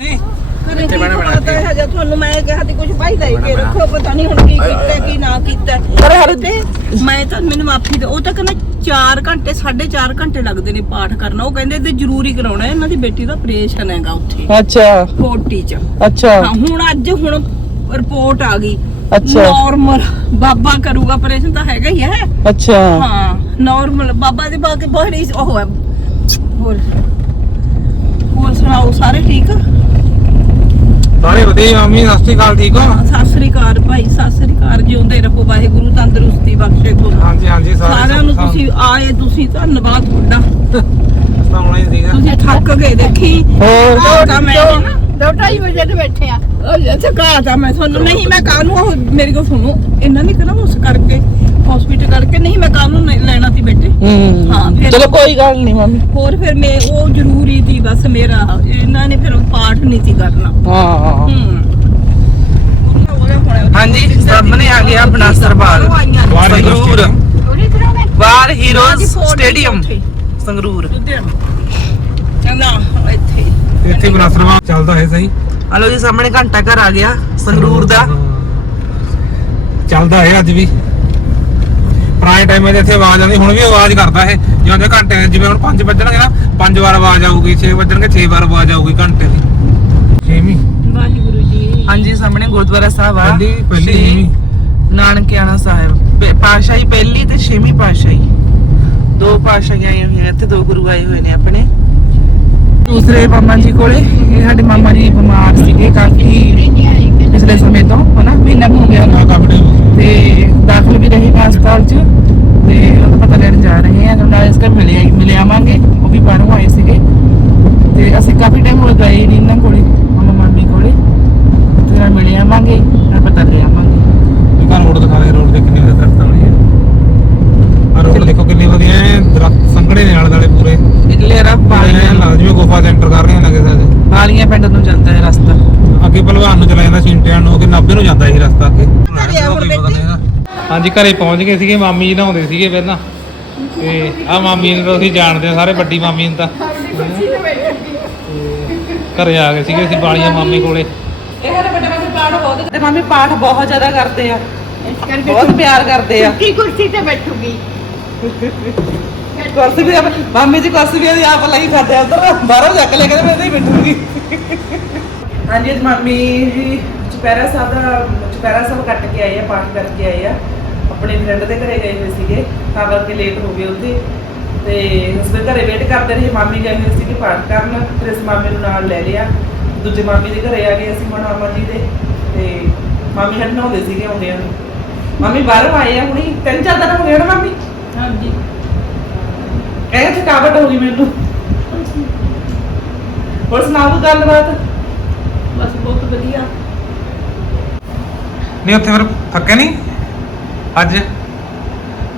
ਇੱਥੇ ਬਣਾ ਬਣਾ ਕੇ ਹਜੇ ਤੁਹਾਨੂੰ ਮੈਂ ਕਿਹਾ ਤੇ ਕੁਝ ਭਾਈ ਲੈ ਕੇ ਰੱਖੋ ਪਤਾ ਨਹੀਂ ਹੁਣ ਕੀ ਕੀਤਾ ਕੀ ਨਾ ਕੀਤਾ। ਪਰ ਹਰ ਤੇ ਮੈਂ ਤਾਂ ਮੈਨੂੰ ਮਾਫੀ ਦੇ ਉਹ ਤਾਂ ਕਹਿੰਦਾ 4 ਘੰਟੇ 4.5 ਘੰਟੇ ਲੱਗਦੇ ਨੇ ਪਾਠ ਕਰਨਾ। ਉਹ ਕਹਿੰਦੇ ਤੇ ਜ਼ਰੂਰੀ ਕਰਾਉਣਾ ਹੈ, ਇਹਨਾਂ ਦੀ ਬੇਟੀ ਦਾ ਆਪਰੇਸ਼ਨ ਹੈਗਾ ਉੱਥੇ। ਅੱਛਾ। ਕੋਟੀ ਚ। ਅੱਛਾ। ਹਾਂ ਹੁਣ ਅੱਜ ਹੁਣ ਰਿਪੋਰਟ ਆ ਗਈ। ਅੱਛਾ। ਨਾਰਮਲ ਬਾਬਾ ਕਰੂਗਾ ਆਪਰੇਸ਼ਨ ਤਾਂ ਹੈਗਾ ਹੀ ਹੈ। ਅੱਛਾ। ਹਾਂ ਨਾਰਮਲ ਬਾਬਾ ਦੇ ਬਾਕੀ ਬਹੁਤ ਹੀ ਉਹ ਹੈ। ਹੋਰ ਹੋਰ ਸੁਣਾਓ ਸਾਰੇ ਠੀਕ ਆ? ਸਾਰੇ ਵਧੀਆ ਮੰਮੀ ਸਤਿ ਸ਼੍ਰੀ ਅਕਾਲ ਠੀਕ ਹੋ? ਸਤਿ ਸ੍ਰੀ ਅਕਾਲ ਭਾਈ ਸਤਿ ਸ੍ਰੀ ਅਕਾਲ ਜਿਉਂਦੇ ਰਹੋ ਵਾਹਿਗੁਰੂ ਤੰਦਰੁਸਤੀ ਬਖਸ਼ੇ ਤੁਹਾਨੂੰ ਹਾਂਜੀ ਹਾਂਜੀ ਸਾਰੇ ਸਾਰਿਆਂ ਨੂੰ ਤੁਸੀਂ ਆਏ ਤੁਸੀਂ ਧੰਨਵਾਦ ਤੁਹਾਡਾ। ਆਉਣਾ ਹੀ ਸੀਗਾ। ਤੁਸੀਂ ਥੱਕ ਗਏ ਦੇਖੀ? ਹੋਰ ਤਾਂ ਮੈਂ ਨਾ ਦੋ ਢਾਈ ਵਜੇ ਤੇ ਬੈਠੇ ਆ। ਉਹ ਅੱਛਾ ਕਹਾ ਤਾਂ ਮੈਂ ਤੁਹਾਨੂੰ ਨਹੀਂ ਮੈਂ ਕਾਹਨੂੰ ਉਹ ਮੇਰੀ ਕੋ ਸੁਣੋ ਇਹਨਾਂ ਨੇ ਕਹਿੰਦਾ ਉਸ ਕਰਕੇ ਹਸਪੀਟਲ ਕਰਕੇ ਨਹੀਂ ਮੈਂ ਕਾਹਨੂੰ ਨਹੀਂ ਲੈਣਾ ਸੀ ਬੇਟੇ। ਹੂੰ। ਹਾਂ, ਫਿਰ- ਚਲੋ ਕੋਈ ਗੱਲ ਨਹੀਂ ਮੰਮੀ। ਹੋਰ ਫਿਰ ਮੈਂ ਉਹ ਜ਼ਰੂਰੀ ਸੀ ਬਸ ਮੇਰਾ ਇਹਨਾਂ ਨੇ ਫਿਰ ਪਾਠ ਨਹੀਂ ਸੀ ਕਰਨਾ। ਹਾਂ ਹੂੰ ਹਾਂਜੀ ਸਾਹਮਣੇ ਆ ਗਿਆ ਆਪਣਾ ਸਰਬਾਗ ਵਾਰ ਹੀ ਸੰਗਰੂਰ ਉਹਨੇ ਕਰਾਉਣਾ ਵਾਰ ਹੀਰੋਜ਼ ਸਟੇਡੀਅਮ ਸੰਗਰੂਰ। ਚੰਗਾ ਇੱਥੇ। ਇੱਥੇ ਬਰਾਸਰਵਾ ਚੱਲਦਾ ਹੈ ਸਹੀ। ਹਲੋ ਜੀ ਸਾਹਮਣੇ ਘੰਟਾ ਘਰ ਆ ਗਿਆ ਸੰਗਰੂਰ ਦਾ। ਚੱਲਦਾ ਹੈ ਅੱਜ ਵੀ। ਪੁਰਾਣੇ ਟਾਈਮਾਂ 'ਚ ਇੱਥੇ ਆਵਾਜ਼ ਆਉਂਦੀ ਹੁਣ ਵੀ ਆਵਾਜ਼ ਕਰਦਾ ਹੈ ਜਿਵੇਂ ਦੇ ਘੰਟੇ ਜਿਵੇਂ ਹੁਣ 5 ਵੱਜਣਗੇ ਨਾ 5 ਵਾਰ ਆਵਾਜ਼ ਆਊਗੀ 6 ਵੱਜਣਗੇ 6 ਵਾਰ ਆਵਾਜ਼ ਆਊਗੀ ਘੰਟੇ ਦੀ। ਛੇਵੀਂ। ਵਾਹਿਗੁਰੂ ਜੀ। ਹਾਂਜੀ ਸਾਹਮਣੇ ਗੁਰਦੁਆਰਾ ਸਾਹਿਬ ਆ। ਪਹਿਲੀ ਪਹਿਲੀ ਛੇਵੀਂ। ਨਾਨਕਿਆਣਾ ਸਾਹਿਬ। ਪ- ਪਾਤਸ਼ਾਹੀ ਪਹਿਲੀ ਤੇ ਛੇਵੀਂ ਪਾਤਸ਼ਾਹੀ। ਦੋ ਪਾਤਸ਼ਾਹੀਆਂ ਆਈਆਂ ਹੋਈਆਂ ਇੱਥੇ ਦੋ ਗੁਰੂ ਆਏ ਹੋਏ ਨੇ ਆਪਣੇ। ਦੂਸਰੇ ਮਾਮਾ ਜੀ ਕੋਲੇ ਇਹ ਸਾਡੇ ਮਾਮਾ ਜੀ ਬਿਮਾਰ ਸੀਗੇ ਕਾਫੀ ਪਿਛਲੇ ਸਮੇਂ ਤੋਂ ਹਨਾ ਮਹੀਨਾ ਕੁ ਹੋ ਗਿਆ। ਆ ਕਾਫੀ time ਤੇ ਦਾਖਲ ਵੀ ਰਹੇ ਹਸਪਤਾਲ ਚ ਤੇ ਉਹਦਾ ਪਤਾ ਲੈਣ ਜਾ ਰਹੇ ਆ ਨਾਲ ਇਸ ਕਰ ਮਿਲੇ ਮਿਲੇ ਆਵਾਂਗੇ ਉਹ ਵੀ ਬਾਹਰੋਂ ਆਏ ਸੀਗੇ। ਤੇ ਅਸੀਂ ਕਾਫੀ ਟਾਈਮ ਹੋ ਗਏ ਨਹੀਂ ਇਹਨਾਂ ਕੋਲੇ ਮਾਮਾ ਮਾਮੀ ਕੋਲੇ। ਤੇ ਨਾਲ ਮਿਲੇ ਆਵਾਂਗੇ ਨਾਲ ਪਤਾ ਲੈ ਆਵਾਂਗੇ। ਘਰ ਰੋਡ ਦਿਖਾ ਦੇ ਰੋਡ ਦੇ ਕਿੰਨੀ ਵਧੀਆ ਦਰਖਤਾਂ ਵਾਲੀ ਹੈ ਆ ਰੋਡ ਦੇਖੋ ਕਿੰਨੀ ਵਧੀਆ ਹੈ ਦਰਖਤ ਸੰਘਣੇ ਨੇ ਆਲੇ ਦੁਆਲੇ ਪੂਰੇ। ਇਗਲੇ ਰਾ ਐਂ ਪਾਲੀਆਂ ਲੱਗਦਾ ਜਿਵੇਂ ਗੁਫਾ ਸੈਂਟਰ ਕਰ ਰਹੇ ਲੱਗੇ ਸਾਡੇ ਪਾਲੀਆਂ ਪਿੰਡ ਨੂੰ ਜਾਂਦਾ ਹੈ ਰਸਤਾ। ਅੱਗੇ ਭਲਵਾਨ ਨੂੰ ਚਲਾ ਜਾਂਦਾ ਛਿੰਟਿਆਂ ਨੂੰ ਕਿ 90 ਨੂੰ ਜਾਂਦਾ ਇਹ ਰਸਤਾ ਅੱਗੇ। ਹਾਂਜੀ ਘਰੇ ਪਹੁੰਚ ਗਏ ਸੀਗੇ ਮਾਮੀ ਜੀ ਨਹਾਉਂਦੇ ਸੀਗੇ ਪਹਿਲਾਂ। ਤੇ ਆ ਮਾਮੀ ਨੂੰ ਤਾਂ ਅਸੀਂ ਜਾਣਦੇ ਆ ਸਾਰੇ ਵੱਡੀ ਮਾਮੀ ਨੂੰ ਤਾਂ। ਘਰੇ ਆ ਗਏ ਸੀਗੇ ਅਸੀਂ ਬਾਲੀਆਂ ਮਾਮੀ ਕੋਲੇ। ਇਹ ਹਰੇ ਵੱਡੇ ਵੱਡੇ ਪਾਠ ਬਹੁਤ ਤੇ ਮੰਮੀ ਪਾਠ ਬਹੁਤ ਜ਼ਿਆਦਾ ਕਰਦੇ ਆ। ਬਹੁਤ ਪਿਆਰ ਕਰਦੇ ਆ। ਕੀ ਕੁਰਸੀ ਤੇ ਬੈਠੂਗੀ। ਕੁਰਸੀ ਵੀ ਮਾਮੀ ਜੀ ਕੁਰਸੀ ਵੀ ਆਪ ਲਈ ਖਾਦੇ ਆ। ਉਧਰ ਬਾਹਰੋਂ ਚੱਕ ਲੈ ਕੇ ਮੈਂ ਬੈਠੂਗੀ। ਹਾਂਜੀ ਅੱਜ ਮੰਮੀ ਜੀ ਚੁਪਹਿਰਾ ਸਾਹਿਬ ਦਾ ਚੁਪਹਿਰਾ ਸਾਹਿਬ ਕੱਟ ਕੇ ਆਏ ਆ ਪਾਠ ਕਰਕੇ ਆਏ ਆ। ਆਪਣੇ ਫਰੈਂਡ ਦੇ ਘਰੇ ਗਏ ਹੋਏ ਸੀਗੇ ਤਾਂ ਕਰਕੇ ਲੇਟ ਹੋ ਗਏ ਉੱਥੇ। ਤੇ ਉਸਦੇ ਘਰੇ ਵੇਟ ਕਰਦੇ ਰਹੇ ਮਾਮੀ ਗਏ ਹੋਏ ਸੀਗੇ ਪਾਠ ਕਰਨ ਫਿਰ ਇਸ ਮਾਮੇ ਨੂੰ ਨਾਲ ਲੈ ਲਿਆ। ਦੂਜੇ ਮਾਮੀ ਦੇ ਘਰੇ ਆ ਗਏ ਅਸੀਂ ਮਾਮਾ ਜੀ ਦੇ। ਤੇ ਮਾਮੀ ਹੱਟ ਨਹਾਉਂਦੇ ਸੀਗੇ ਆਉਂਦਿਆਂ ਨੂੰ। ਮਾਮੀ ਬਾਹਰੋਂ ਆਏ ਆ ਹੁਣੀ ਤਿੰਨ ਚਾਰ ਦਿਨ ਹੋ ਗਏ ਨਾ ਮਾਮੀ? ਹਾਂਜੀ। ਕਹਿੰਦੇ ਥਕਾਵਟ ਹੋ ਗਈ ਮੈਨੂੰ। ਹੋਰ ਸੁਣਾਓ ਗੱਲਬਾਤ? ਬਹੁਤ ਵਧੀਆ। ਨਹੀਂ ਉੱਥੇ ਫਿਰ ਥੱਕੇ ਨਹੀਂ? ਅੱਜ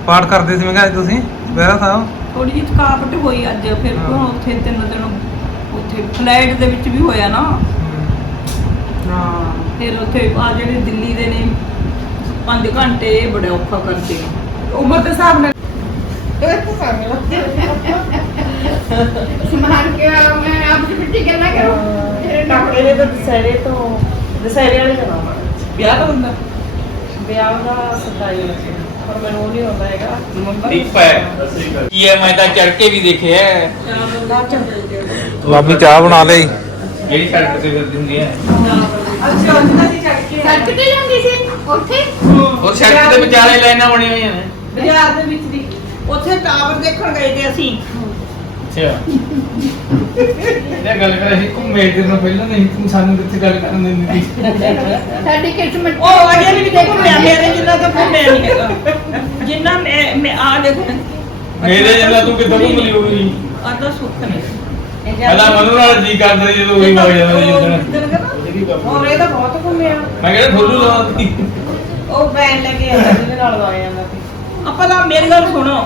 ਪਾਠ ਕਰਦੇ ਸੀ ਮੈਂ ਕਿਹਾ ਅੱਜ ਤੁਸੀਂ ਬਹਿਰਾ ਸਾਹਿਬ? ਥੋੜੀ ਜਿਹੀ ਥਕਾਵਟ ਹੋਈ ਅੱਜ ਫਿਰ ਹਾਂ। ਤੋਂ ਉੱਥੇ ਤਿੰਨ ਦਿਨ ਉੱਥੇ ਫਲਾਈਟ ਦੇ ਵਿੱਚ ਵੀ ਹੋਇਆ ਨਾ। ਹਾਂ। ਫਿਰ ਉੱਥੇ ਆ ਜਿਹੜੇ ਦਿੱਲੀ ਦੇ ਨੇ 5 ਘੰਟੇ ਇਹ ਬੜਾ ਔਖਾ ਕਰਦੇ ਆ। ਉਮਰ ਦੇ ਹਿਸਾਬ ਨਾਲ। ਸਮਾਨ ਕੇ ਮੈਂ ਆਪ ਜੀ ਮਿੱਟੀ ਕਰਨਾ ਕਰੂੰ ਤੇਰੇ ਨਾਲ ਇਹਦੇ ਤਾਂ ਦਸਹਿਰੇ ਤੋਂ ਦਸਹਿਰੇ ਵਾਲੇ ਜਨਾਵਾ ਵਿਆਹ ਤਾਂ ਹੁੰਦਾ। ਵਿਆਹ ਦਾ 27 ਲੱਖ ਪਰ ਮੈਨੂੰ ਉਹ ਨਹੀਂ ਆਉਂਦਾ ਹੈਗਾ। ਨਵੰਬਰ ਦੀਪ ਹੈ? ਈਐਮਆਈ ਦਾ ਚੜ ਕੇ ਵੀ ਦੇਖਿਆ ਹੈ। ਬਾਬੀ ਚਾਹ ਬਣਾ ਲਈ। ਜਿਹੜੀ ਸੜਕ ਤੇ ਕਰ ਦਿੰਦੀ ਹੈ? ਅੱਛਾ ਅੱਜ ਦਾ ਚੜ ਕੇ ਸੜਕ ਤੇ ਜਾਂਦੀ ਸੀ? ਉੱਥੇ? ਉਹ ਸੜਕ ਦੇ ਵਿਚਾਲੇ ਲਾਈਨਾਂ ਬਣੀਆਂ ਹੋਈਆਂ ਨੇ। ਬਾਜ਼ਾਰ ਦੇ ਵਿੱਚ ਦੀ ਉੱਥੇ ਟਾਵਰ ਦੇਖਣ ਗਏ ਤੇ ਅਸੀਂ। ਅੱਛਾ। ਇਹ ਗੱਲ ਕਰ ਅਸੀਂ ਘੁੰਮੇ ਤੇ ਤੋਂ ਪਹਿਲਾਂ ਨਹੀਂ ਤੂੰ ਸਾਨੂੰ ਕਿੱਥੇ ਗੱਲ ਕਰਨ ਦਿੰਦੀ ਸੀ। ਸਾਡੀ ਕਿਸਮਤ ਉਹ ਅਜੇ ਵੀ ਕਿਤੇ ਘੁੰਮਿਆ ਮੇਰੇ ਜਿੰਨਾ ਤਾਂ ਘੁੰਮਿਆ ਨਹੀਂ ਹੈਗਾ। ਜਿੰਨਾ ਮੈਂ ਮੈਂ ਆ ਦੇਖੋ ਮੇਰੇ ਜਿੰਨਾ ਤੂੰ ਕਿੱਥੋਂ ਘੁੰਮ ਲਈ ਹੋਈ ਆ ਤਾਂ ਸੁੱਖ ਨਹੀਂ ਪਹਿਲਾਂ ਮਨੂ ਨਾਲ ਜੀ ਕਰਦਾ ਸੀ ਜਦੋਂ ਉਹੀ ਹੋ ਜਾਂਦਾ ਜਿੱਦਣ। ਹੋਰ ਇਹ ਤਾਂ ਬਹੁਤ ਘੁੰਮਿਆ। ਮੈਂ ਕਹਿੰਦਾ ਖੋਲੂ ਲਵਾਂਗੀ ਉਹ ਬੈਨ ਲੈ ਕੇ ਆਇਆ ਜਿਹਦੇ ਨਾਲ ਆਇਆ ਜਾਂਦਾ ਸੀ ਆਪਾਂ ਤਾਂ ਮੇਰੀ ਗੱਲ ਸੁਣੋ।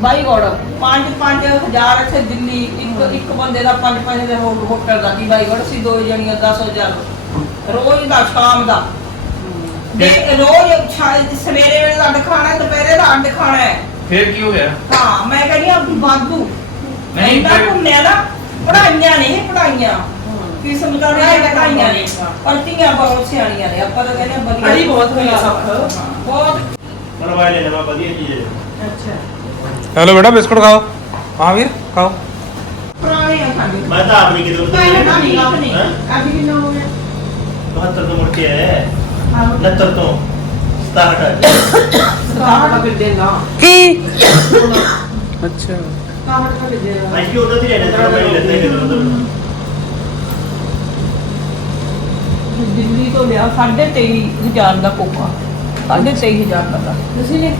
ਬਾਈ ਗੋੜ। 5 5000 ਇੱਥੇ ਦਿੱਲੀ ਇੱਕ ਇੱਕ ਬੰਦੇ ਦਾ 5 5 ਦੇ ਹੋਟਲ ਦਾ ਕੀ ਬਾਈ ਗੋੜ? ਸੀ ਦੋ ਜਣੀਆਂ 10000 ਰੋਜ਼ ਦਾ ਸ਼ਾਮ ਦਾ। ਦੇ ਰੋਜ਼ ਸ਼ਾਇਦ ਸਵੇਰੇ ਵੇਲੇ ਦਾ ਅੱਡ ਖਾਣਾ ਦੁਪਹਿਰੇ ਦਾ ਅੱਡ ਖਾਣਾ ਹੈ। ਫੇਰ ਕੀ ਹੋ ਗਿਆ? ਹਾਂ ਮੈਂ ਕਹਿੰਦੀ ਆ ਵਾਧੂ। ਨਹੀਂ, ਫਿਰ- ਘੁੰਮਿਆ ਨਾ ਪੜਾਈਆਂ ਨੇ ਇਹ ਪੜਾਈਆਂ ਕਿਸਮਤਾਂ ਦੀਆਂ ਲਗਾਈਆਂ ਨੇ। ਪਰ ਧੀਆਂ ਬਹੁਤ ਸਿਆਣੀਆਂ ਨੇ ਆਪਾਂ ਤਾਂ ਕਹਿੰਦੇ ਵਧੀਆ। ਬਹੁਤ ਹੋਈ ਆ ਸਭ ਬਹੁਤ। ਮਨਵਾਈ ਲੈ ਜਾਵਾ ਵਧੀਆ ਚੀਜ਼। ਹੈ ਅੱਛਾ। ਹੈਲੋ ਬੇਟਾ ਬਿਸਕੁਟ ਖਾਓ। ਹਾਂ ਵੀਰ ਖਾਓ। ਪੁਰਾਣੇ ਆ ਖਾਂਦੇ ਮੈਂ ਤਾਂ ਆਪ ਨਹੀਂ ਕਿਤੇ ਉਧਰ ਹੈਂ? ਅੱਜ ਕਿੰਨਾ ਹੋ ਗਿਆ 72 ਤੋਂ ਮੁੜ ਕੇ? ਆਇਆ 69 ਤੋਂ 67 ਕਾਹਟ ਦਾ ਕੀ ਅੱਛਾ ਰਹਿਣਾ ਲੈਂਦਾ ਹੀ ਉਧਰ ਦਿੱਲੀ ਤੋਂ ਲਿਆ 23000 ਦਾ ਕੋਕਾ 23000 ਦਾ। ਤੁਸੀਂ ਨੇ?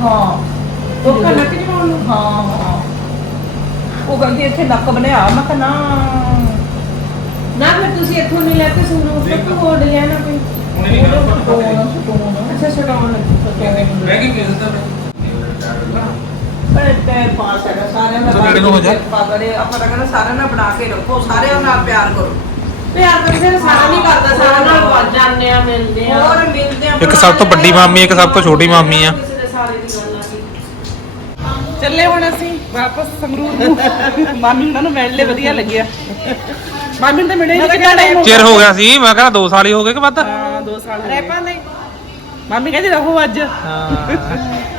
ਹਾਂ। ਉਹ ਕਾ ਨੱਕ ਜਮਾਉਣ ਨੂੰ ਹਾਂ ਹਾਂ। ਉਹ ਕਹਿੰਦੀ ਇੱਥੇ ਨੱਕ ਬਣਿਆ। ਮੈਂ ਕਿਹਾ ਨਾ। ਨਾ ਫਿਰ ਤੁਸੀਂ ਇੱਥੋਂ ਨਹੀਂ ਲੈ ਕੇ ਸੰਗਰੂਰ ਤੱਕ ਹੋਰ ਨਾ ਕੋਈ। ਅੱਛਾ ਛਡਾਉਣ ਲੱਗੇ। ਮੈਂ ਕੀ ਕਿਹਾ ਤਾਂ ਪਰ ਤੇ ਪਾਸ ਹੈਗਾ ਸਾਰਿਆਂ ਦਾ ਤਾਂ। ਪਾਗੜੇ ਆਪਾਂ ਤਾਂ ਕਹਿੰਦੇ ਸਾਰਿਆਂ ਨਾਲ ਬਣਾ ਕੇ ਰੱਖੋ। ਸਾਰਿਆਂ ਨਾਲ ਪਿਆਰ ਕਰੋ। ਪਿਆਰ ਤਾਂ ਫਿਰ ਸਾਰਾ ਨਹੀਂ ਕਰਦਾ ਸਾਰਾ ਨਾਲ ਵੱਜ ਜਾਂਦੇ ਆ ਮਿਲਦੇ ਆ। ਹੋਰ ਮਿਲਦੇ ਆ ਇੱਕ ਸਭ ਤੋਂ ਵੱਡੀ ਮਾਮੀ ਇੱਕ ਸਭ ਤੋਂ ਛੋਟੀ ਮਾਮੀ ਆ। ਚੱਲੇ ਹੁਣ ਅਸੀਂ ਵਾਪਸ ਸੰਗਰੂਰ ਨੂੰ। ਮਾਮੀ ਉਹਨਾਂ ਨੂੰ ਮਿਲ ਲੈ ਵਧੀਆ ਲੱਗਿਆ। ਮਾਮੀ ਨੂੰ ਤਾਂ ਮਿਲੇ ਨਹੀਂ ਕਿੰਨਾ ਟਾਈਮ ਚਿਰ ਹੋ ਗਿਆ ਸੀ ਮੈਂ ਕਹਿੰਦਾ 2 ਸਾਲ ਹੀ ਹੋ ਗਏ ਕਿ ਵੱਧ। ਹਾਂ 2 ਸਾਲ ਰਹਿ ਪਾਂਦੇ ਮਾਮੀ ਕਹਿੰਦੀ ਰਹੋ ਅੱਜ। ਹਾਂ।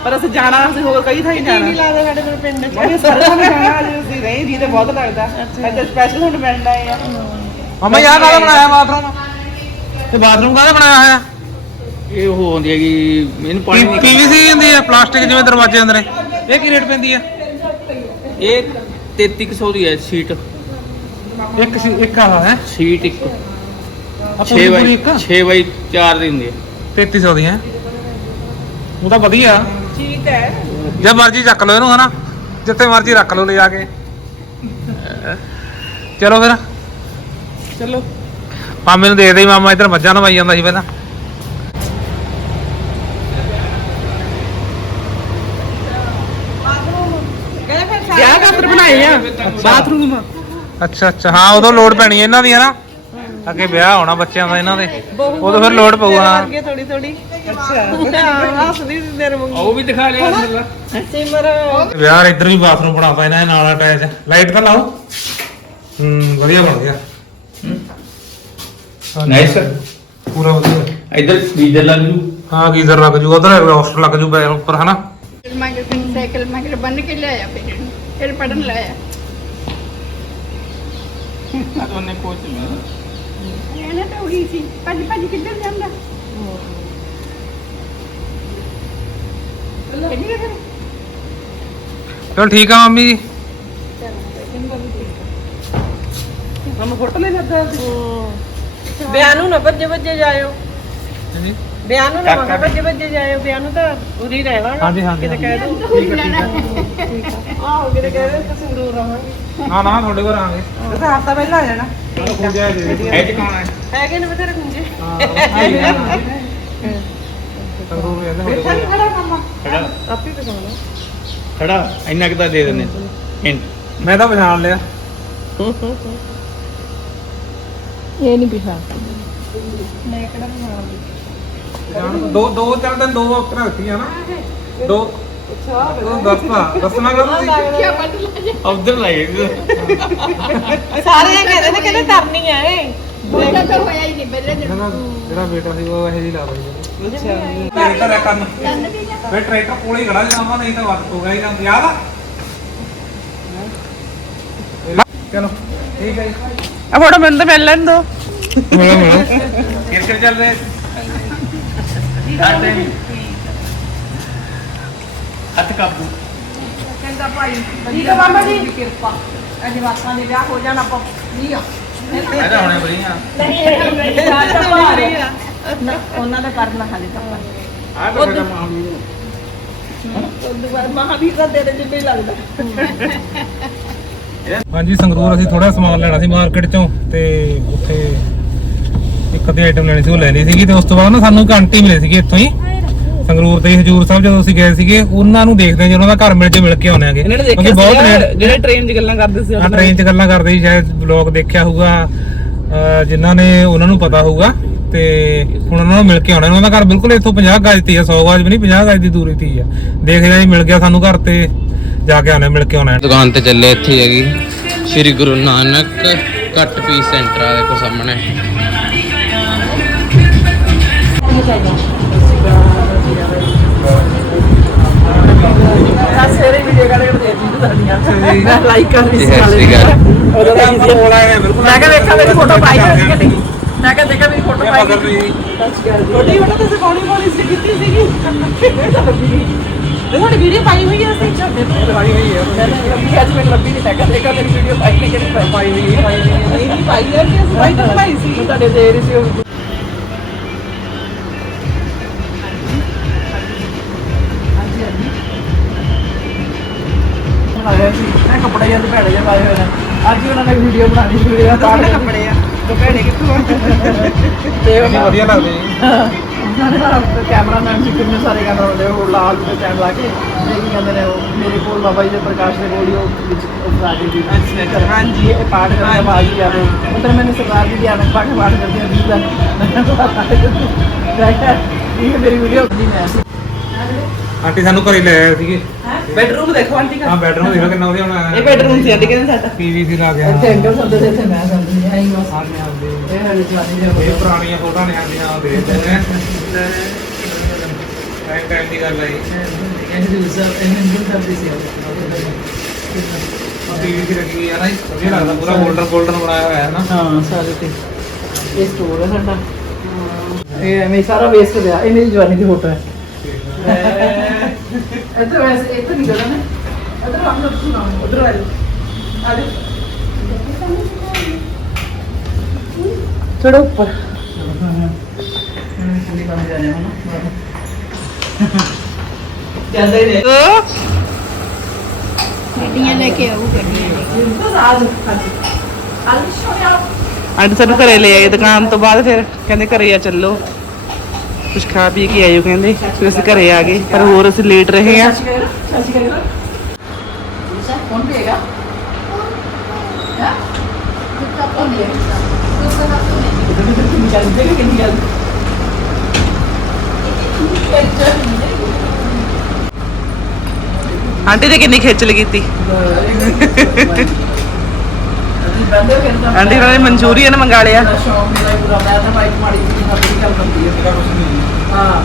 ਪਰ ਅਸੀਂ ਜਾਣਾ ਅਸੀਂ ਹੋਰ ਕਈ ਥਾਈ ਜਾਣਾ। ਨਹੀਂ ਲੱਗਦਾ ਸਾਡੇ ਕੋਲ ਪਿੰਡ ਚ। ਮਾਮੀ ਸਾਰੇ ਥਾਂ ਜਾਣਾ ਅੱਜ ਅਸੀਂ ਨਹੀਂ ਜੀ ਤੇ ਬਹੁਤ ਲੱਗਦਾ। ਅੱਜ ਸਪੈਸ਼ਲ ਹੁਣ ਮਿਲਣ ਆਏ ਆ। ਮਮਾ ਯਾਰ ਕਾਹਦਾ ਬਣਾਇਆ ਬਾਥਰੂਮ? ਤੇ ਬਾਥਰੂਮ ਕਾਹਦਾ ਬਣਾਇਆ ਹੋਇਆ? ਇਹ ਉਹ ਹੁੰਦੀ ਹੈਗੀ ਇਹਨੂੰ ਪਾਣੀ ਨਹੀਂ ਪੀਵੀਸੀ ਹੁੰਦੀ ਹੈ ਪਲਾਸਟਿਕ ਜਿਵੇਂ ਦਰਵਾਜ਼ੇ ਅੰਦਰ। ਇਹ ਕੀ ਰੇਟ ਪੈਂਦੀ ਹੈ ਇਹ 3300 ਦੀ ਹੈ ਸੀਟ। ਇੱਕ ਸੀ- ਇੱਕ ਆ ਹੈ? ਸੀਟ ਇੱਕ। ਆ 6 ਪੂਰੀ ਬਾਈ ਇੱਕ 6 ਬਾਈ 4 ਦੀ ਹੁੰਦੀ ਹੈ। 3300 ਦੀ ਹੈ। ਉਹ ਤਾਂ ਵਧੀਆ। ਠੀਕ ਹੈ। ਜੇ ਮਰਜ਼ੀ ਚੱਕ ਲਓ ਇਹਨੂੰ ਹਨਾ? ਜਿੱਥੇ ਮਰਜ਼ੀ ਰੱਖ ਲਓ ਲੈ ਜਾ ਕੇ। ਚਲੋ ਫਿਰ। ਚਲੋ। ਮਾਮੇ ਨੂੰ ਦੇ ਦੇ ਮਾਮਾ ਇੱਧਰ ਮੱਝਾਂ ਨਵਾਈ ਜਾਂਦਾ ਸੀ ਪਹਿਲਾਂ ਵਿਆਹ ਖਾਤਰ ਬਣਾਏ ਆ। ਬਾਥਰੂਮ ਅੱਛਾ ਅੱਛਾ। ਹਾਂ ਉਦੋਂ ਲੋਡ ਪੈਣੀ ਹੈ ਇਹਨਾਂ ਦੀ ਹਨਾ? ਅੱਗੇ ਵਿਆਹ ਹੋਣਾ ਬੱਚਿਆਂ ਦਾ ਇਹਨਾਂ ਦੇ। ਉਦੋਂ ਫਿਰ ਲੋਡ ਪਊਗਾ ਅੱਗੇ ਥੋੜੀ ਥੋੜੀ ਅੱਛਾ ਹੱਸਦੀ ਤੇਰੇ ਵਾਂਗੂ। ਉਹ ਵੀ ਦਿਖਾ ਲਿਆ ਸਿਮਰ। ਵਿਆਹ ਇੱਧਰ ਵੀ ਬਾਥਰੂਮ ਬਣਾਤਾ ਇਹਨਾਂ ਨਾਲ ਅਟੈਚ। ਲਾਈਟ ਤਾਂ ਲਾਓ। ਹੂੰ ਵਧੀਆ ਬਣ ਗਿਆ। Nice. ਪੂਰਾ ਵਧੀਆ। ਇੱਧਰ ਗੀਜ਼ਰ ਲੱਗ ਜੂ। ਹਾਂ ਗੀਜ਼ਰ ਲੱਗ ਜੂ। ਉਧਰ ਰੋਸਟ ਲੱਗ ਜੂ ਬੈ- ਉੱਪਰ ਹਨਾ? ਮਗਰ ਸਾਈਕਲ ਮਗਰ ਬੰਨ ਕੇ ਲਿਆਇਆ ਫਿਰ। ਫਿਰ ਪੜਨ ਲਾਇਆ। ਉਹਨੇ ਕੋਚ ਇਹਨਾਂ ਤਾਂ ਉਹੀ ਸੀ ਭੱਜ ਭੱਜ ਕਿੱਧਰ ਜਾਂਦਾ? ਫਿਰ? ਚਲ ਠੀਕ ਆ ਮੰਮੀ ਜੀ। ਹਮ ਫੋਟੋ ਲੈ ਜਾਂਦਾ ਵਿਆਹ ਨੂੰ ਨਾ ਭੱਜੇ ਭੱਜੇ ਜਾਇਓ। ਵਿਆਹ ਨੂੰ ਨਾ ਭੱਜੇ ਭੱਜੇ ਜਾਇਓ ਵਿਆਹ ਨੂੰ ਤਾਂ ਉਰੀ ਰਹਿਣਾ ਨਾ। ਹਾਂਜੀ ਹਾਂਜੀ ਕਿਤੇ ਕਹਿ ਦੋ। ਠੀਕ ਹੈ ਆਹੋ ਕਿਤੇ ਕਹਿ ਦੇ ਤੁਸੀਂ ਦੂਰ ਰਹਾਂਗੇ ਹਾਂ ਨਾ ਤੁਹਾਡੇ ਕੋਲ ਆਵਾਂਗੇ ਤੁਸੀਂ ਹਫਤਾ ਪਹਿਲਾਂ ਆ ਜਾਣਾ। ਹੈ ਚ ਕੌਣ ਹੈ? ਹੈਗੇ ਨੇ ਬਥੇਰੇ ਕੁੰਜੇ ਬੈਠਾ ਨਹੀਂ ਖੜਾ ਮਾਮਾ। ਖੜਾ। ਆਪੇ ਪਛਾਣੋ ਖੜਾ ਇੰਨਾ ਕਿਤਾ ਦੇ ਦਿੰਦੇ ਹਿੰਟ ਮੈਂ ਤਾਂ ਪਛਾਣ ਲਿਆ। ਇਹ ਨਹੀਂ ਪਿਛਾ ਮੈਂ ਕਿਹੜਾ ਪਛਾਣਦੀ? ਦੋ ਦੋ ਚਾਰ ਦਿਨ ਦੋ ਅਫਸਰਾਂ ਰੱਖੀਆਂ ਨਾ। ਦੋ। ਉਹ ਦੱਸਣਾ ਦੱਸਣਾ ਕਰ ਤੁਸੀਂ ਕੀ ਪਟ ਲਾ ਉਧਰ ਲਾਏ ਸਾਰੇ ਕਹਿੰਦੇ ਨੇ ਕਹਿੰਦੇ ਕਰਨੀ ਆ ਇਹ। ਬੋਲਦਾ ਤਾਂ ਹੋਇਆ ਹੀ ਨਹੀਂ ਨਾ, ਜਿਹੜਾ ਬੇਟਾ ਸੀ ਉਹ ਇਹੋ ਲਾ ਰਹੀ ਅੱਛਾ। ਟਰੈਕਟਰ ਹੈ ਜਾ। ਫਿਰ ਟਰੈਕਟਰ ਕੋਲੇ ਹੀ ਖੜਾ ਜਾਵਾਂ ਨਹੀਂ ਤਾਂ ਵੱਧ ਹੋ ਗਿਆ ਹੀ ਜਾਂਦਾ ਯਾਦ ਆ? ਚਲੋ ਠੀਕ ਹੈ ਜੀ। ਆ ਫੋਟੋ ਮੈਨੂੰ ਤਾਂ ਮਿਲ ਲੈਣ ਦੋ। ਮਿਲੋ ਮਿਲੋ ਕਿਰਕਟ ਚੱਲ ਰਿਹਾ ਹੱਥ ਕਾਬੂ ਕਹਿੰਦਾ ਭਾਈ ਠੀਕ ਆ ਮਾਮਾ ਜੀ? ਕਿਰਪਾ। ਅਜੇ ਵਾਸਾਂ ਦੇ ਵਿਆਹ ਹੋ ਜਾਣਾ ਆਪਾਂ। ਨਹੀਂ ਆ। ਮੈਂ ਤਾਂ ਹੁਣੇ ਬੜੀਆਂ ਨਹੀਂ ਨਹੀਂ ਤਾਂ ਭਾਰੇ ਆ। ਨਾ, ਉਹਨਾਂ ਦਾ ਕਰਨਾ ਹਾਲੇ ਤਾਂ ਆ ਤਾਂ ਸਾਡਾ ਮਾਮੀ ਉਦੋਂ ਬਾਅਦ ਮਹਾਵੀਰ ਦਾ ਤੇਰੇ ਜਿੱਤੇ ਹੀ ਲੱਗਦਾ। ਹਾਂਜੀ ਸੰਗਰੂਰ ਅਸੀਂ ਥੋੜਾ ਸਮਾਨ ਲੈਣਾ ਸੀ ਮਾਰਕੀਟ ਚੋਂ ਤੇ ਉੱਥੇ ਇੱਕ ਅੱਧੀ ਆਈਟਮ ਲੈਣੀ ਸੀ ਉਹ ਲੈ ਲਈ ਸੀਗੀ ਤੇ ਉਸ ਤੋਂ ਬਾਅਦ ਨਾ ਸਾਨੂੰ ਆਂਟੀ ਮਿਲੇ ਸੀਗੇ ਇੱਥੋਂ ਹੀ। ਸੰਗਰੂਰ ਦੇ ਹੀ ਹਜੂਰ ਸਾਹਿਬ ਜਦੋਂ ਅਸੀਂ ਗਏ ਸੀਗੇ ਉਹਨਾਂ ਨੂੰ ਦੇਖਦੇ ਹਾਂ ਜੀ ਉਹਨਾਂ ਦਾ ਘਰ ਮਿਲ ਕੇ ਮਿਲ ਕੇ ਆਉਣੇ ਆਗੇ ਇਹਨਾਂ ਨੇ ਕਿਉਂਕਿ ਦੇਖਿਆ ਬਹੁਤ ਜਿਹੜੇ ਟ੍ਰੇਨ 'ਚ ਗੱਲਾਂ ਕਰਦੇ ਸੀ ਆ ਟ੍ਰੇਨ 'ਚ ਗੱਲਾਂ ਕਰਦੇ ਸੀ ਸ਼ਾਇਦ ਬਲੌਗ ਦੇਖਿਆ ਹੋਊਗਾ ਜਿਨ੍ਹਾਂ ਨੇ ਉਹਨਾਂ ਨੂੰ ਪਤਾ ਹੋਊਗਾ। ਤੇ ਹੁਣ ਉਹਨਾਂ ਨੂੰ ਮਿਲ ਕੇ ਆਉਣਾ ਉਹਨਾਂ ਦਾ ਘਰ ਬਿਲਕੁਲ ਇੱਥੋਂ 50 ਗਜ ਤੇ ਆ 100 ਗਜ ਵੀ ਨਹੀਂ 50 ਗਜ ਦੀ ਦੂਰੀ ਤੇ ਹੀ ਆ। ਦੇਖਦੇ ਆ ਜੀ ਮਿਲ ਗਿਆ ਸਾਨੂੰ ਘਰ ਤੇ ਜਾ ਕੇ ਆਉਣੇ ਮਿਲ ਕੇ ਆਉਣਾ ਦੁਕਾਨ ਤੇ ਚੱਲੇ ਇੱਥੇ ਹੀ ਹੈਗੀ ਸ੍ਰੀ Guru Nanak cut piece centre ਆ ਦੇਖੋ ਸਾਹਮਣੇ। ਆ ਸਵੇਰੇ ਵੀਡੀਓ ਕਾਲ ਕੇ ਦੇ ਦਿੱਤੀ ਤੁਹਾਡੀਆਂ ਲਾਈਕ ਕਰ ਰਹੀ ਸੀ ਅਕਾਲ। ਉਦੋਂ ਤਾਂ easy ਆ। ਕੋਲ ਆਏ ਬਿਲਕੁਲ ਮੈਂ ਕਿਹਾ ਵੇਖਾਂ ਮੇਰੀ ਫੋਟੋ ਪਾਈ ਹੋਈ ਸੀ ਗੱਡੀ ਮੈਂ ਕਿਹਾ ਦੇਖਾਂ ਮੇਰੀ ਫੋਟੋ ਪਾਈ ਹੋਈ ਤੁਹਾਡੀ ਫੋਟੋ ਤਾਂ ਸਿਖਾਉਣੀ ਪਾਉਣੀ ਸੀ ਕੀਤੀ ਸੀਗੀ ਤੇ ਤੁਹਾਡੀ ਵੀਡੀਓ ਪਾਈ ਹੋਈ ਹੈ ਅਸੀਂ ਛੱਡੇ ਪਾਈ ਹੋਈ ਹੈ ਮੈਂ ਲੱਭੀ ਅੱਜ ਮੈਨੂੰ ਲੱਭੀ ਨਹੀਂ ਮੈਂ ਕਿਹਾ ਦੇਖਾਂ ਮੇਰੀ ਵੀਡੀਓ ਪਾਈ ਨਹੀਂ ਕਿਹੜੀ ਪਾਈ ਹੋਈ ਹੈ ਪਾਈ ਨਹੀਂ ਪਾਈ ਹੈ ਕਿ ਅਸੀਂ ਪਾਈ ਤਾਂ ਪਾਈ ਸੀ ਤੁਹਾਡੇ ਦੇ ਰਹੀ ਸੀ ਉਹ ਬਣਾਇਆ ਸੀ ਮੈਂ ਕੱਪੜੇ ਜਾਂ ਭੈੜੇ ਜਿਹੇ ਪਾਏ ਹੋਏ ਨੇ। ਅੱਜ ਉਹਨਾਂ ਨੇ ਵੀਡੀਓ ਬਣਾਣੀ ਸੀ ਵੀਡੀਓ ਪਾ ਕੇ ਕੱਪੜੇ ਆ। ਤੇ ਭੈੜੇ ਕਿੱਥੋਂ ਤੇ ਇੰਨੀ ਵਧੀਆ ਲੱਗਦੇ ਜੀ ਉਹਨਾਂ ਨੇ ਨਾ ਕੈਮਰਾਮੈਨ ਸੀ ਕਿੰਨੇ ਸਾਰੇ ਕੈਮਰਾ ਹੁੰਦੇ ਉਹ ਲਾਲ ਤੇ ਟਾਈਮ ਲਾ ਕੇ ਇਹ ਕੀ ਕਹਿੰਦੇ ਨੇ ਉਹ ਮੇਰੇ ਕੋਲ ਬਾਬਾ ਜੀ ਦੇ ਪ੍ਰਕਾਸ਼ ਦੇ ਕੋਲ ਉਹ ਵਿੱਚ ਉਹ ਬਣਾ ਕੇ ਦੀ ਹਾਂਜੀ। ਇਹ ਪਾਠ ਕਰਦਾ ਬਾਜੀ ਆ ਮਤਲਬ ਮੈਨੂੰ ਸਰਦਾਰ ਜੀ ਦੀ ਆਨੰਦ ਪਾਠ ਪਾਠ ਕਰਦੇ ਆ ਵੀਰ ਦਾ। ਇਹ ਮੇਰੀ ਵੀਡੀਓ ਨਹੀਂ ਮੈਂ ਆਂਟੀ ਸਾਨੂੰ ਘਰੇ ਲੈ ਆਏ ਸੀਗੇ। ਬੈਡਰੂਮ ਦੇਖੋ ਆਂਟੀ ਹਾਂ ਬੈਡਰੂਮ ਦੇਖੋ ਕਿੰਨਾ ਵਧੀਆ ਬਣਾਇਆ ਇਹ ਬੈਡਰੂਮ ਸੀ ਆਂਟੀ ਕਹਿੰਦੇ ਸਾਡਾ। ਪੀਵੀਸੀ ਲਾ ਗਿਆ। ਇੱਥੇ ਅੰਕਲ ਸੰਦੇ ਦੇ ਇੱਥੇ ਮੈਂ ਸੰਦੇ ਹੈ ਹੀ ਬਸ। ਹਾਂਜੀ ਹਾਂਜੀ ਇਹ ਹਲੇ ਜਵਾਨੀ ਦੇ ਇਹ ਪੁਰਾਣੀਆਂ ਫੋਟੋਆਂ ਨੇ ਹਾਂਜੀ ਹਾਂ ਦੇ ਦਿੰਦੇ ਨੇ ਟਾਈਮ ਟਾਈਮ ਦੀ ਗੱਲ ਹੈ ਜੀ। ਇਹ ਯੂਜ਼ਰ ਇਹ ਹਿੰਦੂ ਕਰਦੇ ਸੀ। ਪੀਵੀਸੀ ਲੱਗੀ ਹੈ ਨਾ ਵਧੀਆ ਲੱਗਦਾ ਪੂਰਾ ਗੋਲਡਨ ਗੋਲਡਨ ਬਣਾਇਆ ਹੋਇਆ ਹੈ ਨਾ। ਹਾਂ ਸਾਰੇ ਤੇ। ਇਹ ਸਟੋਰ ਹੈ ਸਾਡਾ। ਇਹ ਐਵੇਂ ਸਾਰਾ ਵੇਸਟ ਗਿਆ ਇਹ ਮੇਰੀ ਜਵਾਨੀ ਦੀ ਫੋਟੋ ਹੈ। ਇੱਧਰ ਵੈਸੇ ਇੱਧਰ ਨਹੀਂ ਗਲਾ ਨਾ ਇੱਧਰ ਆਮ ਲੋਕ ਸੁਣਾ ਉਧਰ ਆ ਜਾ ਆ ਜਾ ਥੋੜਾ ਉੱਪਰ ਠੰਡੀ ਬੰਦ ਜਾਣੇ ਹੁਣ ਚੱਲਦੇ ਨੇ ਗੱਡੀਆਂ ਲੈ ਕੇ ਆਉ ਗੱਡੀਆਂ ਲੈ ਕੇ ਅੱਜ ਸਾਨੂੰ ਘਰੇ ਲੈ ਆਏ ਦੁਕਾਨ ਤੋਂ ਬਾਅਦ ਫਿਰ ਕਹਿੰਦੇ ਘਰੇ ਆ ਚੱਲੋ ਕੁਝ ਖਾ ਪੀ ਕੇ ਆਇਓ ਕਹਿੰਦੇ ਫਿਰ ਅਸੀਂ ਘਰੇ ਆ ਗਏ ਪਰ ਹੋਰ ਅਸੀਂ ਲੇਟ ਰਹੇ ਆ ਕੌਣ ਪੀਏਗਾ ਆਂਟੀ ਤੇ ਕਿੰਨੀ ਖੇਚਲ ਕੀਤੀ ਆਂਟੀ ਨੇ ਮਨਚੂਰੀਅਨ ਮੰਗਾ ਲਿਆ। ਸ਼ੌਂਕ ਮੇਰਾ ਪੂਰਾ ਮੈਂ ਤਾਂ ਬਾਈਕ ਮਾੜੀ ਜਿਹੀ ਖਾਦੀ ਕਰ ਬੰਦੀ ਹਾਂ।